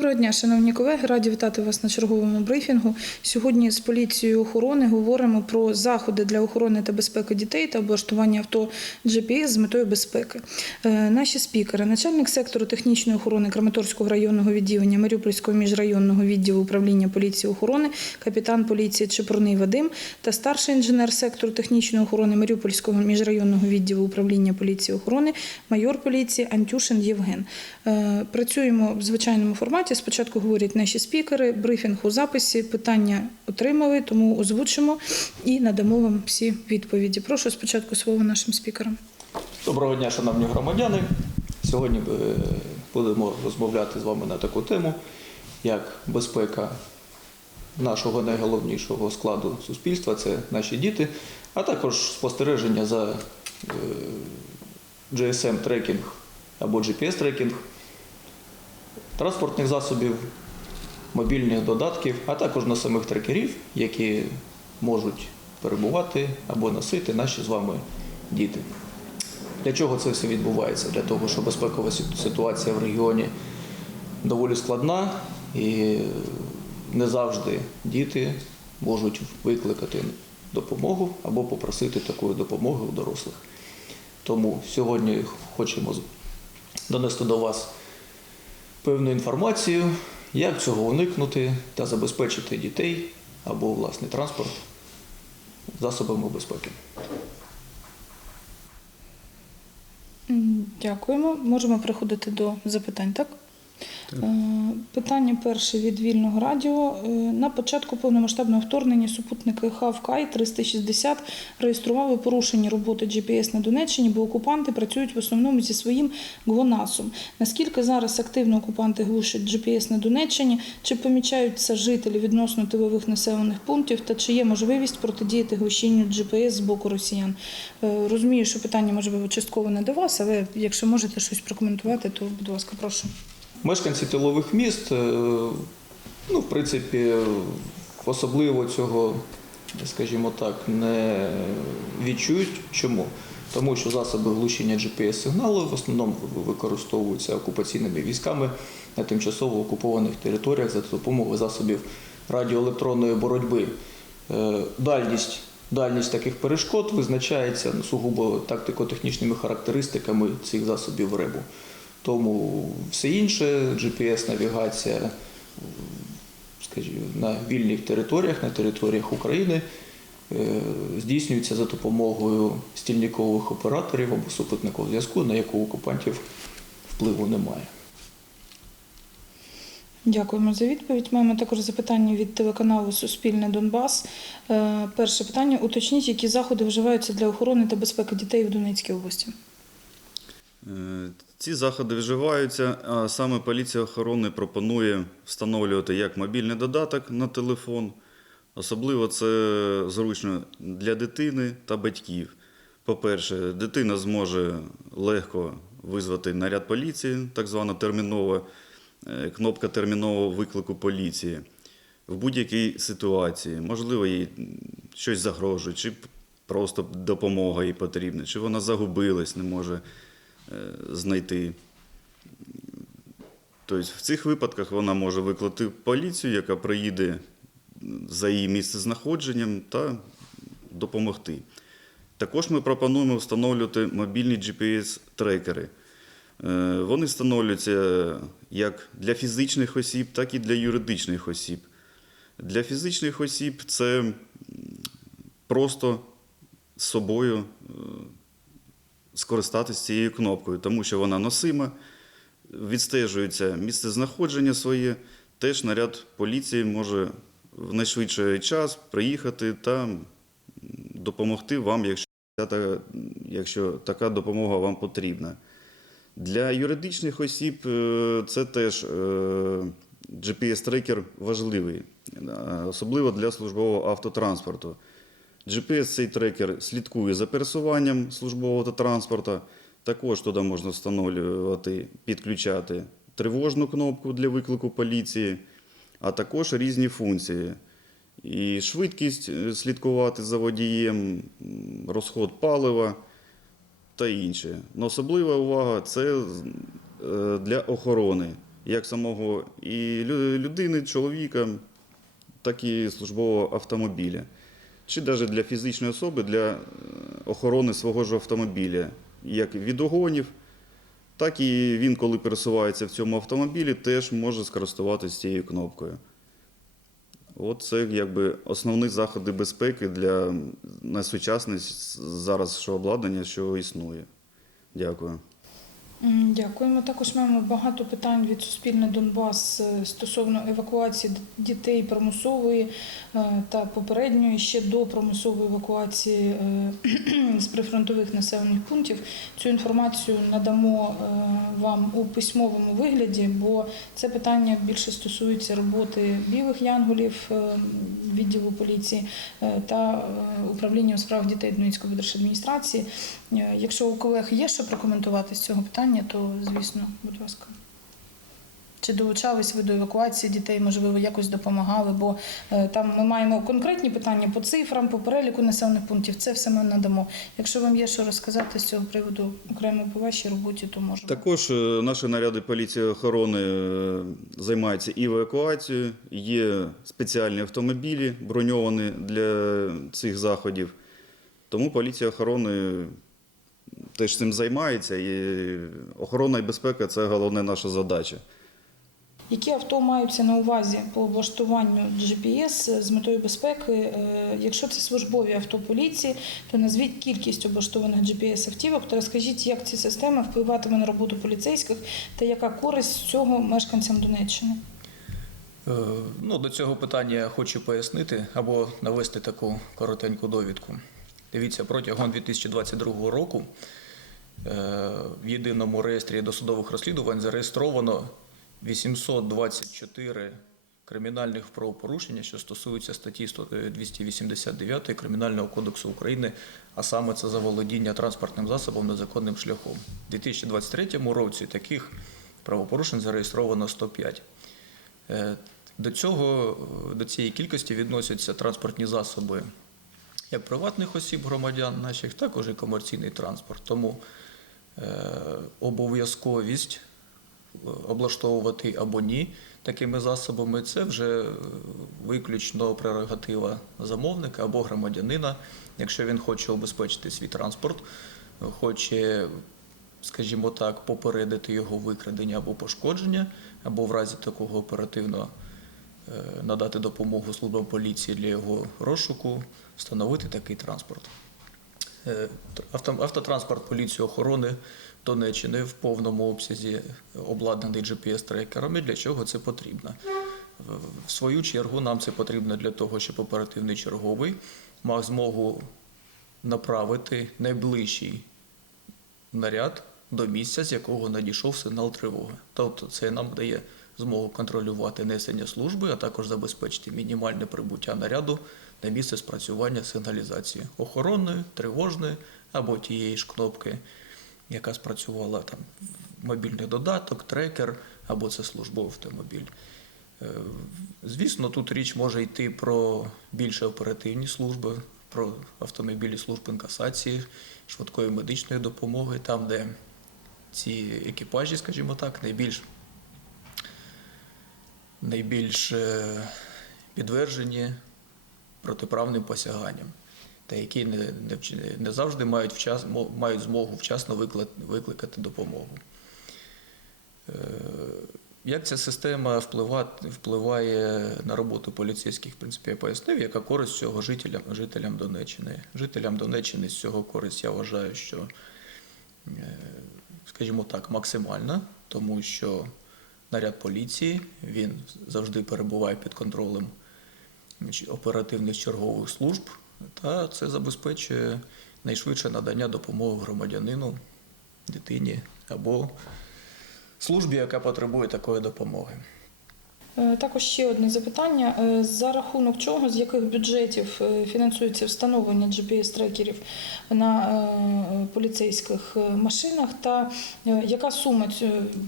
Доброго дня, шановні колеги. Раді вітати вас на черговому брифінгу. Сьогодні з поліцією охорони говоримо про заходи для охорони та безпеки дітей та облаштування авто GPS з метою безпеки. Е, Наші спікери, начальник сектору технічної охорони Краматорського районного відділення Маріупольського міжрайонного відділу управління поліції охорони, капітан поліції Чепурний Вадим та старший інженер сектору технічної охорони Маріупольського міжрайонного відділу управління поліції охорони, майор поліції Антюшин Євген. Е, Працюємо в звичайному форматі. Спочатку говорять наші спікери, брифінг у записі, питання отримали, тому озвучимо і надамо вам всі відповіді. Прошу спочатку слово нашим спікерам. Доброго дня, шановні громадяни. Сьогодні е, будемо розмовляти з вами на таку тему, як безпека нашого найголовнішого складу суспільства це наші діти, а також спостереження за е, GSM-трекінг або GPS-трекінг транспортних засобів, мобільних додатків, а також на самих трекерів, які можуть перебувати або носити наші з вами діти. Для чого це все відбувається? Для того, що безпекова ситуація в регіоні доволі складна і не завжди діти можуть викликати допомогу або попросити такої допомоги у дорослих. Тому сьогодні хочемо донести до вас певну інформацію, як цього уникнути та забезпечити дітей або власний транспорт засобами безпеки. Дякуємо. Можемо переходити до запитань, так? Е, Питання перше від вільного радіо. Е, На початку повномасштабного вторгнення супутники Хавкай 360 реєстрували порушення роботи GPS на Донеччині, бо окупанти працюють в основному зі своїм ГЛОНАСом. Наскільки зараз активно окупанти глушать GPS на Донеччині? Чи помічають це жителі відносно тилових населених пунктів? Та чи є можливість протидіяти глушінню GPS з боку росіян? Е, Розумію, що питання можливо частково не до вас, але якщо можете щось прокоментувати, то будь ласка, прошу. Мешканці тилових міст, е, ну, в принципі, особливо цього, скажімо так, не відчують. Чому? Тому що засоби глушення GPS-сигналу в основному використовуються окупаційними військами на тимчасово окупованих територіях за допомогою засобів радіоелектронної боротьби. Е, Дальність, дальність таких перешкод визначається сугубо тактико-технічними характеристиками цих засобів РЕБу. Тому все інше, GPS-навігація, скажімо, на вільних територіях, на територіях України е, здійснюється за допомогою стільникових операторів або супутникового зв'язку, на яку окупантів впливу немає. Дякуємо за відповідь. Маємо також запитання від телеканалу Суспільне Донбас. Е, Перше питання: уточніть, які заходи вживаються для охорони та безпеки дітей в Донецькій області. Ці заходи вживаються, а саме поліція охорони пропонує встановлювати як мобільний додаток на телефон. Особливо це зручно для дитини та батьків. По-перше, дитина зможе легко визвати наряд поліції, так звана термінова е, кнопка термінового виклику поліції в будь-якій ситуації. Можливо, їй щось загрожує, чи просто допомога їй потрібна, чи вона загубилась, не може знайти. Тобто в цих випадках вона може викликати поліцію, яка приїде за її місцезнаходженням та допомогти. Також ми пропонуємо встановлювати мобільні GPS-трекери. Е, Вони встановлюються як для фізичних осіб, так і для юридичних осіб. Для фізичних осіб це просто з собою е, скористатися цією кнопкою, тому що вона носима, відстежується місце знаходження своє, теж наряд поліції може в найшвидший час приїхати та допомогти вам, якщо, якщо така допомога вам потрібна. Для юридичних осіб е, це теж е, GPS-трекер важливий, е, особливо для службового автотранспорту. GPS цей трекер слідкує за пересуванням службового автотранспорту. Також туди можна встановлювати, підключати тривожну кнопку для виклику поліції, а також різні функції. І швидкість е, слідкувати за водієм, розход палива та інше. Но особлива увага це е, для охорони. як самого і людини, чоловіка, так і службового автомобіля. Чи навіть для фізичної особи для е, охорони свого ж автомобіля, як від огонів, так і він, коли пересувається в цьому автомобілі, теж може скористуватися цією кнопкою. От це якби основні заходи безпеки для найсучасне зараз що обладнання, що існує. Дякую. Дякуємо. Також маємо багато питань від Суспільне Донбас е, стосовно евакуації дітей примусової е, та попередньої ще до примусової евакуації е, з прифронтових населених пунктів. Цю інформацію надамо вам у письмовому вигляді, бо це питання більше стосується роботи білих янголів відділу поліції та управління у справах дітей Донецької держадміністрації. Якщо у колег є що прокоментувати з цього питання, то звісно, будь ласка. Чи долучались ви до евакуації дітей, можливо, якось допомагали? Бо е, там ми маємо конкретні питання по цифрам, по переліку населених пунктів. Це все ми надамо. Якщо вам є що розказати з цього приводу окремо по вашій роботі, то можемо. Також е, наші наряди поліції охорони е, займаються і евакуацією. Є спеціальні автомобілі, броньовані для цих заходів. Тому поліція охорони теж цим займається. І охорона і безпека це головна наша задача. Які авто маються на увазі по облаштуванню GPS з метою безпеки? Е, Якщо це службові авто поліції, то назвіть кількість облаштованих GPS автівок та розкажіть, як ця система впливатиме на роботу поліцейських та яка користь з цього мешканцям Донеччини. Е, Ну, до цього питання я хочу пояснити або навести таку коротеньку довідку. Дивіться, протягом 2022 року в єдиному реєстрі досудових розслідувань зареєстровано 824 кримінальних правопорушення, що стосуються статті 100 е, 289 Кримінального кодексу України, а саме це заволодіння транспортним засобом незаконним шляхом. У 2023 році таких правопорушень зареєстровано 105. Е, До цього е, до цієї кількості відносяться транспортні засоби як приватних осіб громадян наших, також і комерційний транспорт. Тому е, обов'язковість е, облаштовувати або ні такими засобами це вже е, виключно прерогатива замовника або громадянина, якщо він хоче обезпечити свій транспорт, е, хоче скажімо так, попередити його викрадення або пошкодження, або в разі такого оперативно е, надати допомогу службам поліції для його розшуку, встановити такий транспорт. Е, авто- Автотранспорт поліції охорони Донеччини в повному обсязі обладнаний GPS-трекерами. Для чого це потрібно? В свою чергу нам це потрібно для того, щоб оперативний черговий мав змогу направити найближчий наряд до місця, з якого надійшов сигнал тривоги. Тобто це нам дає змогу контролювати несення служби, а також забезпечити мінімальне прибуття наряду на місце спрацювання сигналізації охоронної, тривожної або тієї ж кнопки, яка спрацювала там мобільний додаток, трекер або це службовий автомобіль. Е, Звісно, тут річ може йти про більше оперативні служби, про автомобілі служб інкасації, швидкої медичної допомоги, там, де ці екіпажі, скажімо так, найбільш, найбільш е, підтверджені протиправним посяганням, та які не, не, не завжди мають, вчас, мають змогу вчасно викликати допомогу. Е, Як ця система впливає на роботу поліцейських, в принципі, я пояснив, яка користь цього жителям, жителям Донеччини. Жителям Донеччини з цього користь, я вважаю, що, е, скажімо так, максимальна, тому що наряд поліції він завжди перебуває під контролем оперативних чергових служб, та це забезпечує найшвидше надання допомоги громадянину, дитині або службі, яка потребує такої допомоги. Е, Також ще одне запитання: Е, за рахунок чого, з яких бюджетів е, фінансується встановлення GPS-трекерів на поліцейських машинах, та яка сума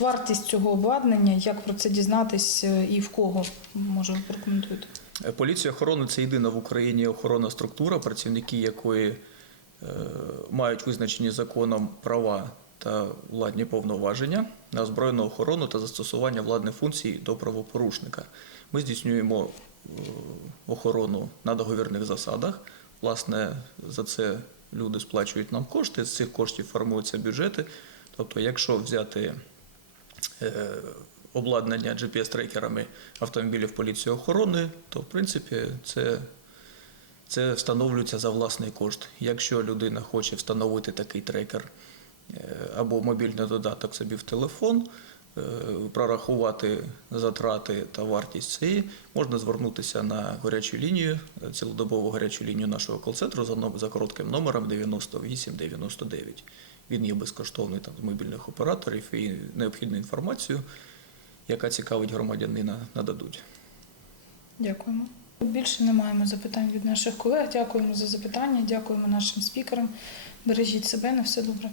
вартість цього обладнання, як про це дізнатись і в кого? Може прокоментуєте? Поліція охорони це єдина в Україні охоронна структура, працівники якої мають визначені законом права та владні повноваження на озброєну охорону та застосування владних функцій до правопорушника. Ми здійснюємо е, охорону на договірних засадах. Власне, за це люди сплачують нам кошти, з цих коштів формуються бюджети. Тобто, якщо взяти е, обладнання GPS-трекерами автомобілів поліції охорони, то в принципі це, це встановлюється за власний кошт. Якщо людина хоче встановити такий трекер або мобільний додаток собі в телефон, е, прорахувати затрати та вартість цієї, можна звернутися на гарячу лінію, е, цілодобову гарячу лінію нашого кол-центру за коротким номером 9899. Він є безкоштовний там з мобільних операторів і необхідну інформацію, яка цікавить громадянина, нададуть. Дякуємо. Більше не маємо запитань від наших колег. Дякуємо за запитання, дякуємо нашим спікерам. Бережіть себе на все добре.